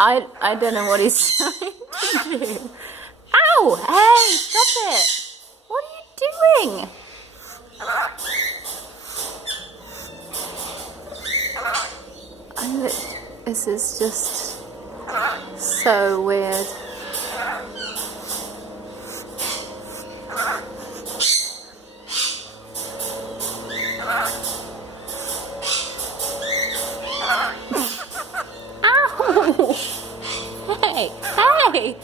I don't know what he's trying to do. Ow! Hey, stop it! What are you doing? This is just so weird. Hey, hey!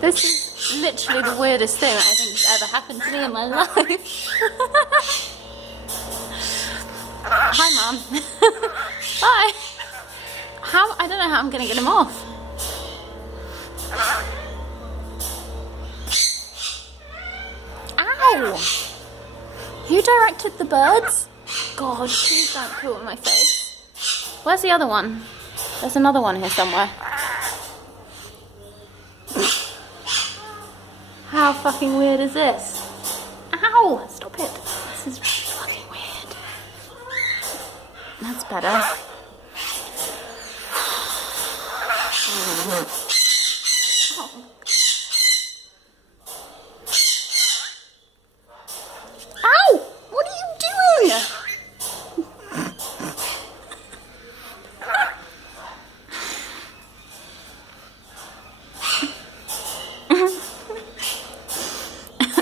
This is literally the weirdest thing I think has ever happened to me in my life. Hi, Mum. Bye. I don't know how I'm going to get him off. Ow! Who directed the birds? God, please don't put on my face. Where's the other one? There's another one here somewhere. How fucking weird is this? Ow! Stop it. This is really fucking weird. That's better. Oh. Ow! What are you doing?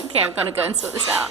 Okay, I've got to go and sort this out.